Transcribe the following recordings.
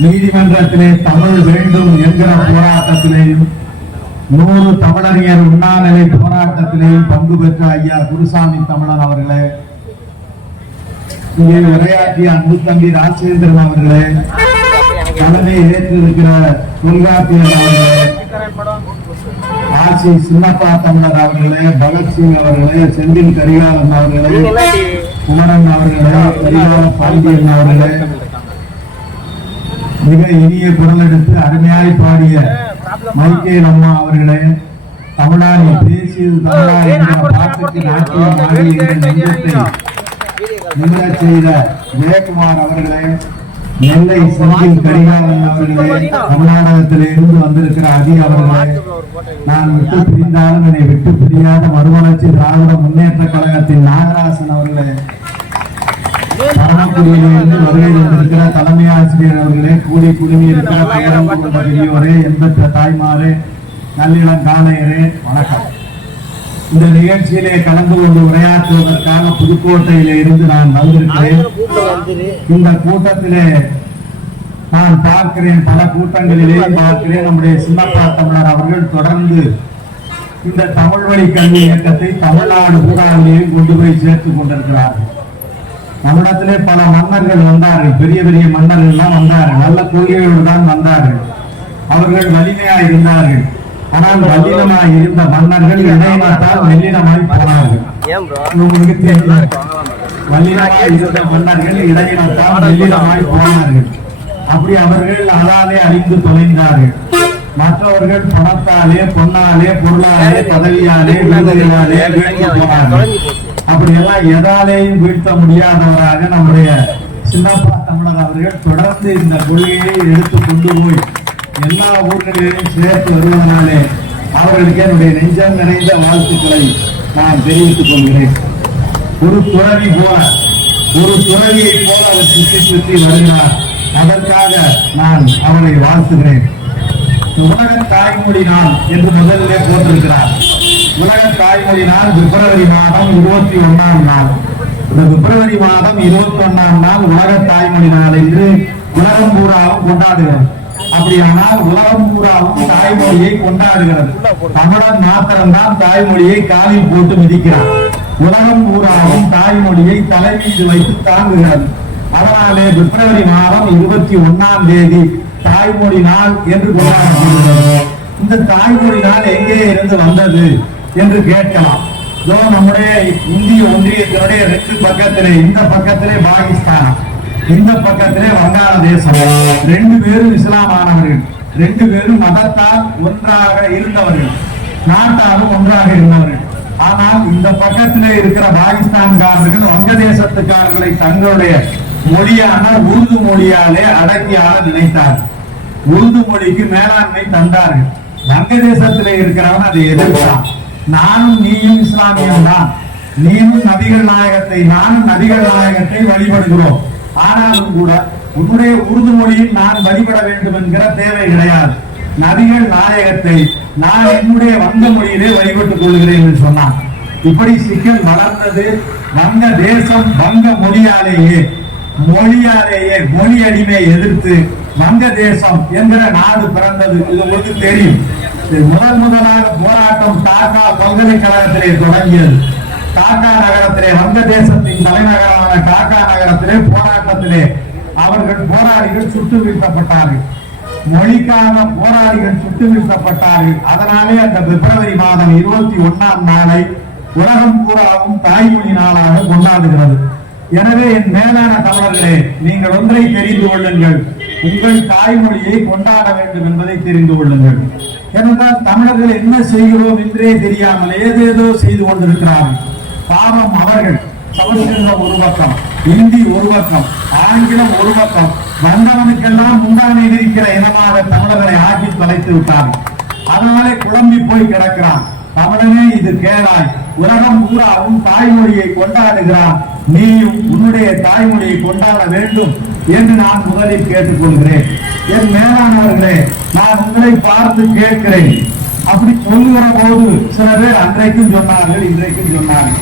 நீதிமன்றத்திலே தமிழ் வேண்டும் என்கிற போராட்டத்திலேயும் நூறு தமிழறிஞர் உண்ணாநிலை போராட்டத்திலேயும் பங்கு பெற்ற ஐயா குருசாமி தமிழன் அவர்களே இங்கே உரையாற்றிய அன்பு தம்பி ராஜேந்திரன் அவர்களே தலைமை ஏற்றிருக்கிற தொல்காப்பியர் அவர்களே ஆசி சின்னப்பா தமிழர் அவர்களே பகத்சிங் அவர்களே செந்தில் கரிகாலன் அவர்களே குமரன் அவர்களே கரிகால பாண்டியன் அவர்களே மிக இனிய குரல் எடுத்து அருமையாய் பாடிய மைக்கேல் அம்மா அவர்களே தமிழா நீ பேசியது தமிழா என்ற பாட்டுக்கு நாட்டியம் ஆடி நிமிரச் செய்த ஜெயக்குமார் அவர்களே நெல்லை செந்தில் கரிகாலன் அவர்களே தமிழ்நாடகத்திலே இருந்து வந்திருக்கிற அதி அவர்களே நான் விட்டு பிரிந்தாலும் என்னை விட்டு பிரியாத மறுமலர்ச்சி திராவிட முன்னேற்ற கழகத்தின் நாகராசன் அவர்களே வருகை ஆசிரியர் அவர்களே கூடி குடுமி இருக்கிற பேரம் கொண்ட பெரியோரே எண்பற்ற தாய்மாரே நல்லிளம் காணையரே வணக்கம். இந்த நிகழ்ச்சியிலே கலந்து கொண்டு உரையாற்றுவதற்காக புதுக்கோட்டையிலே இருந்து நான் வந்திருக்கிறேன். இந்த கூட்டத்திலே நான் பார்க்கிறேன் பல கூட்டங்களிலே பார்க்கிறேன். நம்முடைய சின்னப்பா தமிழர் அவர்கள் தொடர்ந்து இந்த தமிழ் வழி கல்வி இயக்கத்தை தமிழ்நாடு பூராவிலேயே கொண்டு போய் சேர்த்துக் கொண்டிருக்கிறார்கள். தமிழகத்திலே பல மன்னர்கள் வந்தார்கள். பெரிய பெரிய மன்னர்கள் எல்லாம் வந்தார்கள். நல்ல கொள்கையோடு தான் வந்தார்கள். அவர்கள் வலிமையா இருந்தார்கள். ஆனால் வல்லினமாய் இருந்த மன்னர்கள் இணையத்தால் மெல்லினமாய் போனார்கள். உங்களுக்கு தெரியும். வல்லினமாய் இருந்த மன்னர்கள் இடையினத்தால் மெல்லினமாய் போனார்கள். அப்படி அவர்கள் அதாலே அழிந்து தொலைந்தார்கள். மற்றவர்கள் பணத்தாலே பொன்னாலே பொருளாலே பதவியாலே வீடுகளாலே வீழ்ந்து போனார்கள். அப்படி எல்லாம் எதாலேயும் வீழ்த்த முடியாதவராக நம்முடைய சின்னப்பா தமிழர் அவர்கள் தொடர்ந்து இந்த கொள்கையை எடுத்து கொண்டு போய் எல்லா ஊர்களிலும் சேர்த்து வருவதனாலே அவர்களுக்கு என்னுடைய நெஞ்சம் நிறைந்த வாழ்த்துக்களை நான் தெரிவித்துக் கொள்கிறேன். ஒரு துறவி போல ஒரு துறவியை போல அவர் சுற்றி சுற்றி வருகிறார். அதற்காக நான் அவரை வாழ்த்துகிறேன். உலக தாய்மொழி நான் என்று முதலிலே போட்டிருக்கிறார். உலக தாய்மொழி நாள் பிப்ரவரி மாதம் இருபத்தி ஒண்ணாம் நாள். இந்த பிப்ரவரி மாதம் இருபத்தி ஒண்ணாம் நாள் உலக தாய்மொழி நாள் என்று உலகம் பூராவும் கொண்டாடுகிறது. அப்படியானால் உலகம் பூராவும் தாய்மொழியை கொண்டாடுகிறது. தமிழன் மாத்திரம்தான் தாய்மொழியை காலில் போட்டு மிதிக்கிறார் உலகம் பூராவும் தாய்மொழியை தலைமீது வைத்து தாங்குகிறது. அதனாலே பிப்ரவரி மாதம் இருபத்தி ஒண்ணாம் தேதி தாய்மொழி நாள் என்று கொண்டாடப்படுகிறது. இந்த தாய்மொழி நாள் எங்கே இருந்து வந்தது? என்று கேட்கலாம். இதோ நம்முடைய இந்திய ஒன்றியத்தினுடைய ரெண்டு பக்கத்திலே இந்த பக்கத்திலே பாகிஸ்தான் இந்த பக்கத்திலே வங்காளதேசம். ரெண்டு பேரும் இஸ்லாமானவர்கள். ரெண்டு பேரும் மதத்தால் ஒன்றாக இருந்தவர்கள். நாட்டாலும் ஒன்றாக இருந்தவர்கள். ஆனால் இந்த பக்கத்திலே இருக்கிற பாகிஸ்தான்காரர்கள் வங்கதேசத்துக்காரர்களை தங்களுடைய மொழியான உருது மொழியாலே அடக்கியாள நினைத்தார்கள். உருது மொழிக்கு மேலாண்மை தந்தார்கள். வங்கதேசத்திலே இருக்கிறவன் அதை எதிர்த்தான். நானும் நீயும் இஸ்லாமியன் தான் நீயும் நபிகள் நாயகத்தை நானும் நபிகள் நாயகத்தை வழிபடுகிறோம். ஆனாலும் கூட உன்னுடைய உருது மொழியில் நான் வழிபட வேண்டும் என்கிற தேவை கிடையாது. நபிகள் நாயகத்தை நான் என்னுடைய வங்க மொழியிலே வழிபட்டுக் கொள்கிறேன் என்று சொன்னான். இப்படி சிக்கல் வளர்ந்தது வங்க தேசம் வங்க மொழியாலேயே மொழியாலேயே மொழி அடிமை எதிர்த்து வங்க தேசம் என்கிற நாடு பிறந்தது. இது உங்களுக்கு தெரியும். முதன் முதல் முதலாக போராட்டம் டாக்கா பல்கலைக்கழகத்திலே தொடங்கியது. டாக்கா நகரத்திலே வங்க தேசத்தின் தலைநகரமான டாக்கா நகரத்திலே போராட்டத்திலே அவர்கள் போராளிகள் சுட்டு வீழ்த்தப்பட்டார்கள். மொழிக்காக போராளிகள் சுட்டு வீழ்த்தப்பட்டார்கள். அதனாலே அந்த பிப்ரவரி மாதம் இருபத்தி ஒன்னாம் நாளை உலகம் பூராவும் தாய்மொழி நாளாக கொண்டாடுகிறது. எனவே என் மேலான தமிழர்களே நீங்கள் ஒன்றை தெரிந்து கொள்ளுங்கள். உங்கள் தாய்மொழியை கொண்டாட வேண்டும் என்பதை தெரிந்து கொள்ளுங்கள். ஏனென்றால் தமிழர்கள் என்ன செய்கிறோம் என்றே தெரியாமல் ஏதேதோ செய்து கொண்டிருக்கிறார்கள். பாவம் அவர்கள் சமஸ்கிருதம் ஒரு பக்கம் இந்தி ஒரு பக்கம் ஆங்கிலம் ஒரு பக்கம் வந்தவனுக்கெல்லாம் முந்தானை இருக்கிற இனமாக தமிழர்களை ஆக்கி தொலைத்து விட்டார்கள். அதனாலே குழம்பி போய் கிடக்கிறான். தமிழனே இது கேளாய் உலகம் பூராவும் தாய்மொழியை கொண்டாடுகிறான். நீயும் உன்னுடைய தாய்மொழியை கொண்டாட வேண்டும். என்று நான் முதலில் கேட்டுக்கொள்கிறேன். என் மேலானவர்களே நான் உங்களை பார்த்து கேட்கிறேன். அப்படி சொல்லுகிற போது சில பேர் அன்றைக்கும் சொன்னார்கள் இன்றைக்கும் சொன்னார்கள்.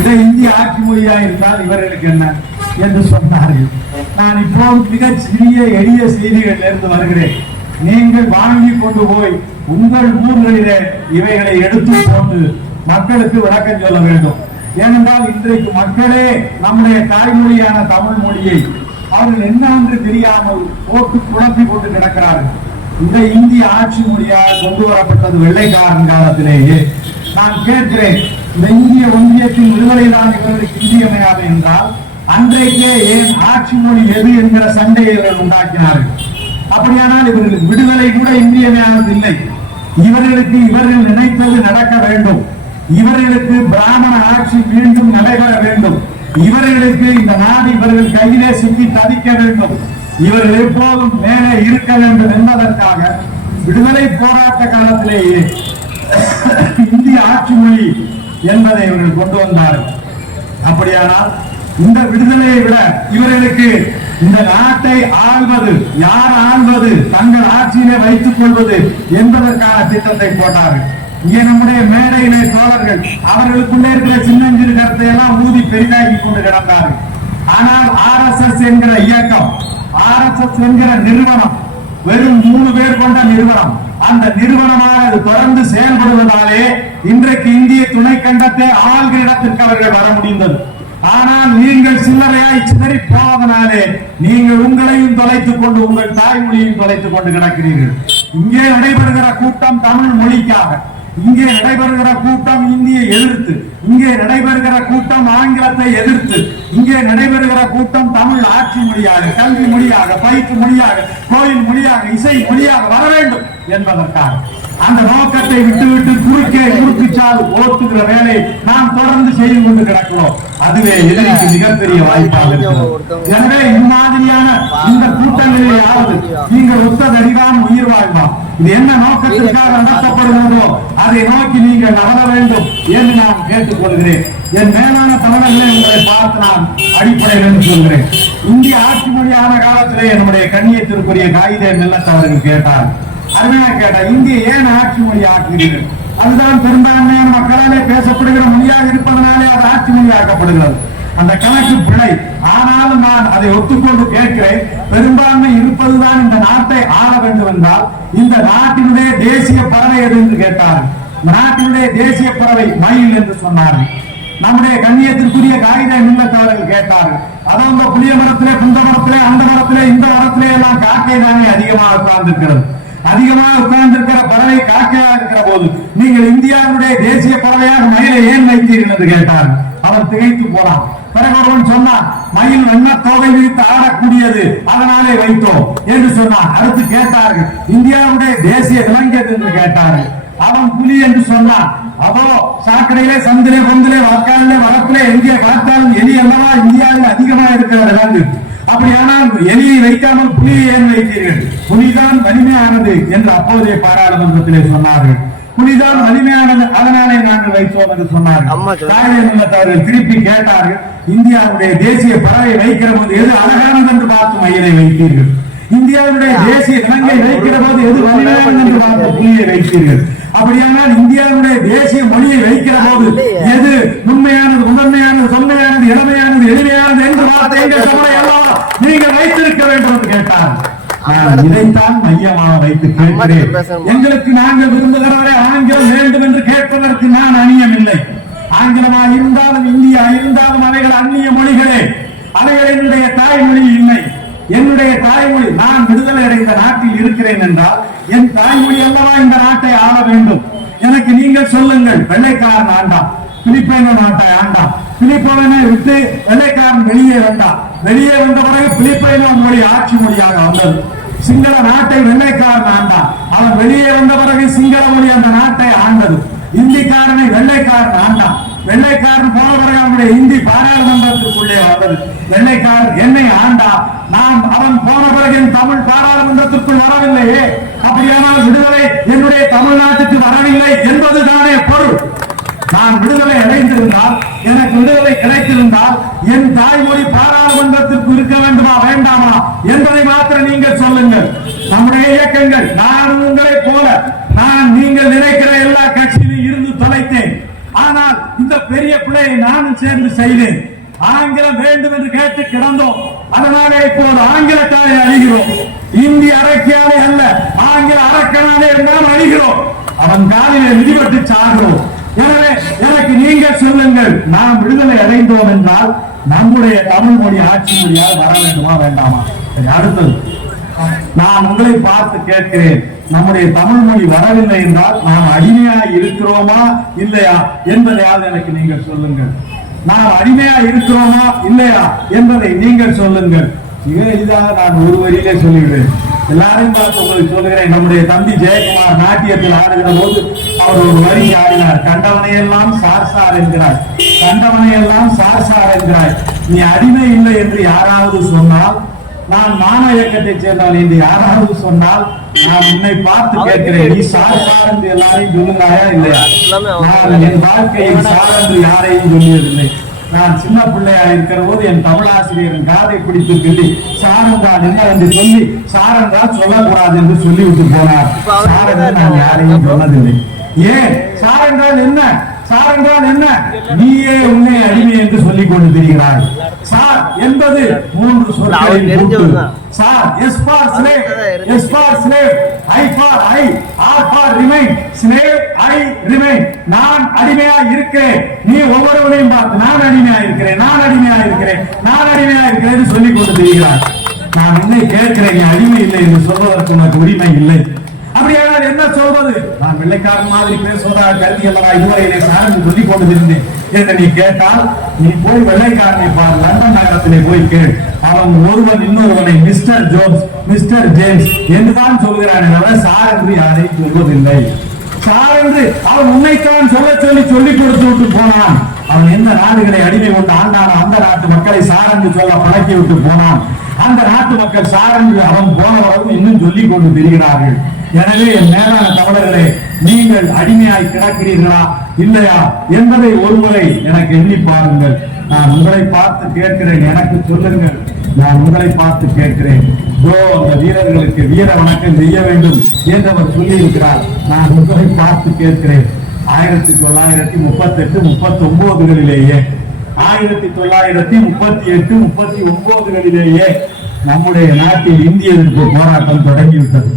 இதை இந்திய ஆட்சி மொழியா இருந்தால் இவர்களுக்கு என்ன என்று சொன்னார்கள். நான் இப்போது மிக சிறிய எளிய செய்திகளில் இருந்து வருகிறேன். நீங்கள் வாங்கி கொண்டு போய் உங்கள் ஊர்களிலே இவைகளை எடுத்து போட்டு மக்களுக்கு விளக்கம் சொல்ல வேண்டும். ஏனென்றால் இன்றைக்கு மக்களே நம்முடைய தாய்மொழியான தமிழ் மொழியை அவர்கள் என்று தெரியாமல் போட்டு குழப்பி போட்டு கிடக்கிறார்கள். இந்த இந்திய ஆட்சி மொழியால் கொண்டு வரப்பட்டது வெள்ளைக்காரன் காலத்திலேயே நான் கேட்கிறேன் இந்த இந்திய ஒன்றியத்தின் விடுதலை தான் இவர்களுக்கு இந்தியமையாது என்றால் அன்றைக்கே ஏன் ஆட்சி மொழி எது என்கிற சண்டையை இவர்கள் உண்டாக்கினார்கள். அப்படியானால் இவர்களுக்கு விடுதலை கூட இன்றியமையானது இல்லை. இவர்களுக்கு இவர்கள் நினைத்தது நடக்க வேண்டும். இவர்களுக்கு பிராமண ஆட்சி மீண்டும் நடைபெற வேண்டும். இவர்களுக்கு இந்த நாடு இவர்கள் கையிலே சிக்கி தவிக்க வேண்டும். இவர்கள் எப்போதும் மேலே இருக்க வேண்டும் என்பதற்காக விடுதலை போராட்ட காலத்திலேயே இந்திய ஆட்சி மொழி என்பதை இவர்கள் கொண்டு வந்தார்கள். அப்படியானால் இந்த விடுதலையை விட இவர்களுக்கு இந்த நாட்டை ஆள்வது யார் ஆள்வது தங்கள் ஆட்சியிலே வைத்துக் கொள்வது என்பதற்கான திட்டத்தை போட்டார்கள். இங்கே நம்முடைய மேடையிலே தோழர்கள் அவர்களுக்குள்ளே இருக்கிற சின்னஞ்சிறு கருத்தை எல்லாம் ஊதி பெரிதாக்கி கொண்டு கிடந்தார்கள். ஆனால் ஆர் எஸ் எஸ் என்கிற இயக்கம் ஆர் எஸ் எஸ் என்கிற நிறுவனம் வெறும் மூணு பேர் கொண்ட நிறுவனம். அந்த நிறுவனமாக அது தொடர்ந்து செயல்படுவதாலே இன்றைக்கு இந்திய துணை கண்டத்தை ஆள்கிற இடத்திற்கு அவர்கள் வர முடிந்தது. ஆனால் நீங்கள் சில்லறையாய் சிதறி போவதனாலே நீங்கள் உங்களையும் தொலைத்துக் கொண்டு உங்கள் தாய்மொழியையும் தொலைத்துக் கொண்டு கிடக்கிறீர்கள். இங்கே நடைபெறுகிற கூட்டம் தமிழ் மொழிக்காக. இங்கே நடைபெறுகிற கூட்டம் இந்தியை எதிர்த்து இங்கே நடைபெறுகிற கூட்டம் ஆங்கிலத்தை எதிர்த்து. இங்கே நடைபெறுகிற கூட்டம் தமிழ் ஆட்சி மொழியாக கல்வி மொழியாக பயிற்று மொழியாக கோயில் மொழியாக இசை மொழியாக வர வேண்டும் என்பதற்காக. அந்த நோக்கத்தை விட்டுவிட்டு குறுக்கே குறுக்கிச்சால் ஓட்டுகிற வேலை நாம் தொடர்ந்து செய்து கொண்டு கிடக்கிறோம். அதுவே எதிரிக்கு மிகப்பெரிய வாய்ப்பாக இருக்கிறது. எனவே இம்மாதிரியான இந்த கூட்டங்களிலேயாவது நீங்கள் ஒத்ததறிவான் உயிர் வாழ்வான் இது என்ன நோக்கத்திற்காக நடத்தப்படுகிறதோ அதை நோக்கி நீங்கள் நகர வேண்டும் என்று நான் கேட்டுக்கொள்கிறேன். என் மேலான தலைவர்களை உங்களை பார்த்து நான் அடிப்படையில் சொல்கிறேன். இந்திய ஆட்சி மொழியான காலத்திலே என்னுடைய கண்ணியத்திற்குரிய காகித நிலத்தவர்கள் கேட்டார். அருமையா கேட்டா இந்திய ஏன் ஆட்சி மொழி ஆக்குகிறீர்கள் அதுதான் பெரும்பான்மையான மக்களாலே பேசப்படுகிற மொழியாக இருப்பதனாலே அது ஆட்சி மொழியாக்கப்படுகிறது அந்த கணக்கு பிழை. ஆனாலும் நான் அதை ஒத்துக்கொண்டு கேட்கிறேன். பெரும்பான்மை இருப்பதுதான் இந்த நாட்டை ஆள வேண்டும் என்றால் இந்த நாட்டினுடைய தேசிய பறவை எது என்று கேட்டார்கள் நாட்டினுடைய தேசிய பறவை மயில் என்று சொன்னார்கள் நம்முடைய கண்ணியத்திற்குரிய காகித மில்லத்தவர்கள் கேட்டார்கள். அதான் இந்த புளிய மரத்திலே புந்த மரத்திலே அந்த மரத்திலே இந்த மரத்திலே எல்லாம் காக்கை தானே அதிகமாக உட்கார்ந்திருக்கிறது. அதிகமாக உட்கார்ந்திருக்கிற பறவை காக்கையா இருக்கிற போது நீங்கள் இந்தியாவுடைய தேசிய பறவையாக மயிலை ஏன் வைத்தீர்கள் என்று கேட்டார் அவன் திகைத்து போனான் பிறகு ஒருவன் சொன்னான் மயில் வண்ண தொகை விரித்து ஆடக்கூடியது அதனாலே வைத்தோம் என்று சொன்னான் அடுத்து கேட்டார்கள் இந்தியாவுடைய தேசிய விலங்கியது என்று கேட்டார்கள். அவன் புலி என்று சொன்னான். அதோ சாக்கடையிலே சந்திலே பந்திலே வாக்காளிலே வரப்பிலே எங்கே பார்த்தாலும் எலி அல்லவா? இந்தியாவில் அதிகமா இருக்கிற விலங்கு அப்படியானால் எலியை வைக்காமல் புலியை ஏன் வைத்தீர்கள்? புலிதான் வலிமையானது என்று அப்போதைய பாராளுமன்றத்திலே சொன்னார்கள். புலிதான் வலிமையானது அதனாலே நாங்கள் வைத்தோம் என்று சொன்னார்கள். திருப்பி கேட்டார்கள் இந்தியாவுடைய தேசிய பறவை வைக்கிற போது எது அழகானது என்று பார்த்து மயிலை வைத்தீர்கள்? இந்தியாவுடைய தேசிய விலங்கை வைக்கிற போது எது என்று வைத்தீர்கள் அப்படியானால் இந்தியாவுடைய தேசிய மொழியை வைக்கிற போது எது உண்மையானது முதன்மையானது தொன்மையானது இளமையானது எளிமையானது என்று பார்த்து எங்கள் தமிழை எல்லாம் நீங்கள் வைத்திருக்க வேண்டும் என்று கேட்டார். நான் இதைத்தான் மையமாக வைத்து கேட்கிறேன். எங்களுக்கு நாங்கள் விரும்புகிறவரை ஆங்கிலம் வேண்டும் என்று கேட்பதற்கு நான் அந்நியம் இல்லை ஆங்கிலமா இருந்தாலும் இந்தியா இருந்தாலும் அவைகள் அந்நிய மொழிகளே. அவைகள் என்னுடைய தாய்மொழி இல்லை. என்னுடைய தாய்மொழி நான் விடுதலை அடைந்த நாட்டில் இருக்கிறேன் என்றால் என் தாய்மொழி அல்லவா இந்த நாட்டை ஆள வேண்டும்? எனக்கு நீங்கள் சொல்லுங்கள். வெள்ளைக்காரன் ஆண்டான் பிலிப்பைனோ நாட்டை ஆண்டான் பிலிப்பைனை விட்டு வெள்ளைக்காரன் வெளியே வந்தான். வெளியே வந்த பிறகு பிலிப்பைனோ மொழி ஆட்சி மொழியாக வந்தது. சிங்கள நாட்டை வெள்ளைக்காரன் ஆண்டான் அவன் வெளியே வந்த பிறகு சிங்கள மொழி அந்த நாட்டை ஆண்டது. இந்திக்காரனை வெள்ளைக்காரன் ஆண்டான் வெள்ளைக்காரன் போன பிறகு இந்தி பாராளுமன்றத்திற்குள்ளே வந்தது. வெள்ளைக்காரன் என்னை ஆண்டா நான் அவன் போன பிறகு என் தமிழ் பாராளுமன்றத்திற்குள் வரவில்லையே. அப்படியானால் விடுதலை என்னுடைய தமிழ்நாட்டுக்கு வரவில்லை என்பதுதானே பொருள். நான் விடுதலை அடைந்திருந்தால் எனக்கு விடுதலை கிடைத்திருந்தால் என் தாய்மொழி பாராளுமன்றத்திற்கு இருக்க வேண்டுமா வேண்டாமா என்பதை மாத்திரம் நீங்கள் சொல்லுங்கள். நம்முடைய இயக்கங்கள் நான் உங்களை போல நான் நீங்கள் நினைக்கிற எல்லா கட்சியையும் இருந்து சொல்லித்தேன் ஆனால் இந்த பெரிய பிள்ளையை நானும் சேர்ந்து செய்தேன். ஆங்கிலம் வேண்டும் என்று கேட்டு கிடந்தோம். அதனாலே இப்போது ஆங்கிலத்தாலே அழிகிறோம். இந்திய அரக்கியாலே அல்ல ஆங்கில அரக்கனாலே நாம் அழிகிறோம். அவன் காலிலே விதிபட்டு சாகிறோம். எனவே எனக்கு நீங்க சொல்லுங்கள் நாம் விடுதலை அடைந்தோம் என்றால் நம்முடைய தமிழ் மொழி ஆட்சி மொழியால் வர வேண்டுமா வேண்டாமா? அடுத்தது. நான் உங்களை பார்த்து கேட்கிறேன். நம்முடைய தமிழ் மொழி வரவில்லை என்றால் நாம் அடிமையா இருக்கிறோமா இல்லையா? என்பதையாவது எனக்கு நீங்கள் சொல்லுங்கள். நாம் அடிமையா இருக்கிறோமா இல்லையா? என்பதை நீங்கள் சொல்லுங்கள். மிக எளிதாக நான் ஒரு வரியிலே சொல்லுகிறேன் எல்லாரையும் பார்த்து உங்களுக்கு சொல்லுகிறேன். நம்முடைய தம்பி ஜெயக்குமார் நாட்டியத்தில் ஆடுகிற போது அவர் ஒரு வரி ஆடினார். கண்டவனையெல்லாம் சார் சார் என்கிறார் கண்டவனையெல்லாம் சார் சார் என்கிறாய். நீ அடிமை இல்லை என்று யாராவது சொன்னால் நான் மான இயக்கத்தைச் சேர்ந்தவன் என்று யாராவது சொன்னால் நான் உன்னை பார்த்து கேட்கிறேன். நீ சார் என்று எல்லாரையும் சொல்லுங்காயா இல்லையா? நான் என் வாழ்க்கையில் சார் என்று யாரையும் சொல்லியதில்லை. நான் சின்ன பிள்ளையா இருக்கிற போது என் தமிழாசிரியரின் காதை பிடித்து சொல்லி சாரங்கால் என்ன என்று சொல்லி சாரங்கால் சொல்லக்கூடாது என்று சொல்லிவிட்டு போனார். சார் என்று நான் யாரையும் சொன்னதில்லை ஏன்? சார் என்றால் என்ன? சார் என்றால் என்ன? நீயே உன்னை அடிமை என்று சொல்லிக் கொண்டு திரிகிறாய் சார் என்பது மூன்று சொற்களின் கூட்டு sir S for slave S for slave I for I R for remain slave I remain நான் அடிமையா இருக்கிறேன் நீ ஒவ்வொருவரையும் பார்த்து நான் அடிமையா இருக்கிறேன் நான் அடிமையா இருக்கிறேன் நான் அடிமையா இருக்கிறேன் என்று சொல்லிக் கொண்டு திரிகிறாய் நான் உன்னை கேட்கிறேன் நீ அடிமை இல்லை என்று சொல்வதற்கு உனக்கு உரிமை இல்லை. சொல்வது மாதிரி பேசுவதாக கருதியல்லவா? இதுவரை என்னை சார்ந்து சொல்லிக் கொண்டிருந்தேன். என்று நீ கேட்டால் நீ போய் வெள்ளைக்காரனை பார் லண்டன் நகரத்திலே போய் கேள். அவன் ஒருவன் இன்னொருவனை மிஸ்டர் ஜோன்ஸ் மிஸ்டர் ஜேம்ஸ் என்றுதான் சொல்கிறான் தவிர சார் என்று யாரையும் சொல்வதில்லை சார் என்று அவன் உன்னைத்தான் சொல்ல சொல்லி சொல்லிக் கொடுத்து விட்டு போனான். அவன் எந்த நாடுகளை அடிமை கொண்டு ஆண்டான அந்த நாட்டு மக்களை சார் சொல்ல பழக்கி விட்டு போனான். அந்த நாட்டு மக்கள் சார் அவன் போன இன்னும் சொல்லிக் கொண்டு திரிகிறார்கள். எனவே என் மேலான தமிழர்களே நீங்கள் அடிமையாய் கிடக்கிறீர்களா? இல்லையா? என்பதை ஒருமுறை எனக்கு எண்ணி பாருங்கள். நான் உங்களை பார்த்து கேட்கிறேன். எனக்கு சொல்லுங்கள். நான் உங்களை பார்த்து கேட்கிறேன். ஜோ அந்த வீரர்களுக்கு வீர வணக்கம் செய்ய வேண்டும் என்று அவர் சொல்லியிருக்கிறார். நான் உங்களை பார்த்து கேட்கிறேன். ஆயிரத்தி தொள்ளாயிரத்தி முப்பத்தி எட்டு முப்பத்தி ஒன்பதுகளிலேயே ஆயிரத்தி தொள்ளாயிரத்தி முப்பத்தி எட்டு முப்பத்தி ஒன்பதுகளிலேயே நம்முடைய நாட்டில் இந்திய எதிர்ப்பு போராட்டம் தொடங்கிவிட்டது.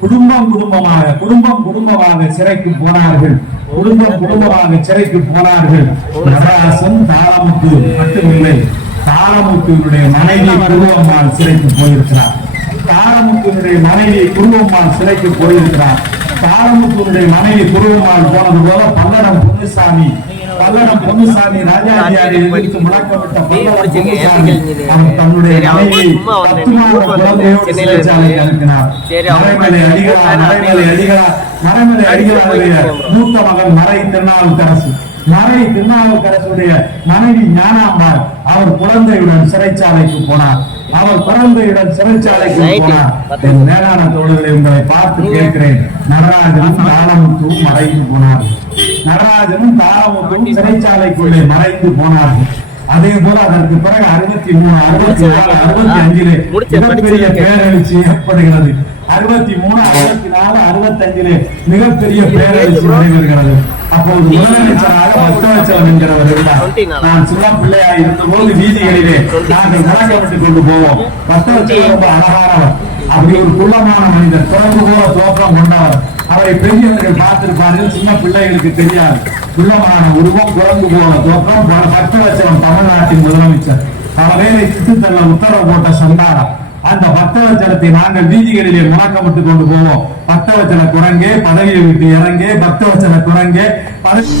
குடும்பம் குடும்பமாக குடும்பம் குடும்பமாக சிறைக்கு போனார்கள். குடும்பம் குடும்பமாக சிறைக்கு போனார்கள். நடராசன் தாளமுத்து மட்டுமில்லை தாளமுத்துடைய மனைவி குருவம்மாள் சிறைக்கு போயிருக்கிறார். தாளமுத்துடைய மனைவி குருவம்மாள் சிறைக்கு போயிருக்கிறார். தாளமுத்துடைய மனைவி குருவம்மாள் போனது போல பல்லடம் பொன்னுசாமி பல்லடம் பொன்னுசாமி ராஜாஜியாரை எதிர்த்து முழக்கமிட்ட பல்லடம் பொன்னுசாமி அவர் தன்னுடைய குழந்தையோடு சிறைச்சாலைக்கு அனுப்பினார். மறைமலை அடிகளார் மறைமலை அடிகளார் மறைமலை அடிகளாருடைய மூத்த மகன் மறை திருநாவுக்கரசு. மறை திருநாவுக்கரசுடைய மனைவி ஞானாம்பாள் அவர் குழந்தையுடன் சிறைச்சாலைக்கு போனார். அவர் குழந்தையுடன் சிறைச்சாலைக்கு போனார் என் மேலான தோழர்களை உங்களை பார்த்து கேட்கிறேன். நடராஜனும் தாளமுத்துவும் மறைந்து போனார்கள் நடராஜனும் தாளமுத்துவும் சிறைச்சாலைக்குள்ளே மறைந்து போனார்கள் அதே போல அதற்கு பிறகு அறுபத்தி மூணு அறுபத்தி நாலு அறுபத்தி அஞ்சிலே மிகப்பெரிய. பேரெழுச்சி ஏற்படுகிறது. அறுபத்தி மூணு அறுபத்தி நாலு அறுபத்தி அஞ்சிலே மிகப்பெரிய பேரெழுச்சி நடைபெறுகிறது. அப்போது முதலமைச்சராக பக்தவச்சலம் என்கிறவர் இருந்தார் நான் சின்ன பிள்ளையா இருந்த போது வீதிகளிலே நாங்கள் விளக்கப்பட்டுக் கொண்டு போவோம் பக்தவச்சலம் ரொம்ப அழகானவர். அப்படி ஒரு குள்ளமான மனிதர் குரங்கு போல தோற்றம் கொண்டவர். அவரை பெரியவர்கள் பார்த்திருப்பார்கள் சின்ன பிள்ளைகளுக்கு தெரியாது. குள்ளமான உருவம் குரங்கு போல தோற்றம் பக்தவச்சலம் தமிழ்நாட்டின் முதலமைச்சர். அவர்களை சுட்டுத்தள்ள உத்தரவு போட்ட சந்தானம் அந்த பக்தவச்சலத்தை நாங்கள் வீதிகளிலே முழக்கமிட்டுக் கொண்டு போவோம். பக்தவச்சல குரங்கே பதவியை விட்டு இறங்கே பக்தவச்சல குரங்கே பதவி